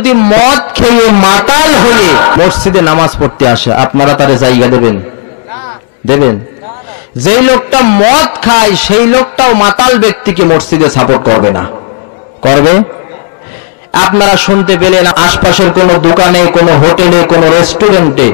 যদি মদ খেয়ে মাতাল হয়ে মসজিদে নামাজ পড়তে আসে, আপনারা তারে জায়গা দেবেন? দেবেন? যেই লোকটা মদ খায় সেই লোকটাও মাতাল ব্যক্তিকে মসজিদে সাপোর্ট করবে না। করবে? আপনারা শুনতে পেলেন আশপাশের কোনো দোকানে, কোনো হোটেলে, কোনো রেস্টুরেন্টে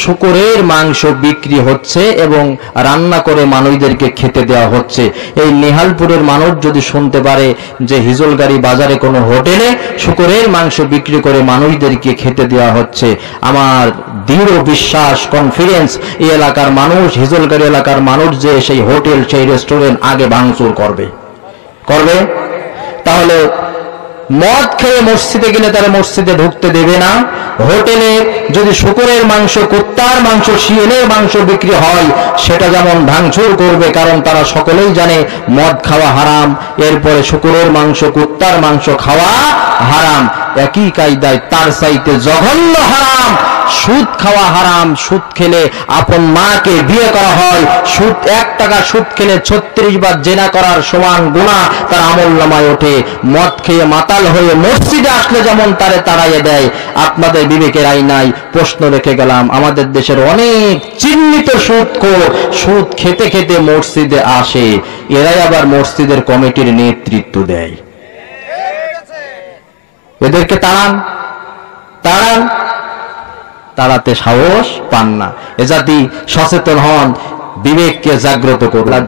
শুকরের মাংস বিক্রি হচ্ছে এবং রান্না করে মানুষদেরকে খেতে দেওয়া হচ্ছে। এই নেহালপুরের মানুষ যদি শুনতে পারে যে হিজলগাড়ি বাজারে কোনো হোটেলে শুকরের মাংস বিক্রি করে মানুষদেরকে খেতে দেওয়া হচ্ছে, আমার দৃঢ় বিশ্বাস, কনফিডেন্স, এই এলাকার মানুষ, হিজলগাড়ি এলাকার মানুষ যে সেই হোটেল, সেই রেস্টুরেন্ট আগে ভাঙচুর করবে। করবে? তাহলে মদ খেয়ে মসজিদে গেলে তারা মসজিদে ঢুকতে দেবে না। হোটেলে যদি শুকরের মাংস, কুত্তার মাংস, শিয়ালের মাংস বিক্রি হয় সেটা যেমন ভাঙচুর করবে, কারণ তারা সকলেই জানে মদ খাওয়া হারাম, এরপরে শুকরের মাংস, কুত্তার মাংস খাওয়া হারাম। একই কায়দায় তার চাইতে জঘন্য হারাম সুদ খাওয়া হারাম। সুদ খেলে আপন মাকে বিয়ে করা হয়, সুদ 1 টাকা সুদ খেলে 36 বার জেনা করার সমান গুনাহ তার আমলনামায় ওঠে। মদ খেয়ে মাতাল হয়ে মসজিদে আসলে যেমন তারে তাড়াইয়ে দেয়, আপনাদের বিবেকের আয়নায় প্রশ্ন রেখে গেলাম, আমাদের দেশের অনেক চিহ্নিত সুদখোর সুদ খেতে খেতে মসজিদে আসে, এরাই আবার মসজিদের কমিটির নেতৃত্ব দেয়। এদেরকে তাড়ান, তাড়ান, তাড়াতে সাহস পান না। এ জাতি সচেতন হন, বিবেককে জাগ্রত করুন।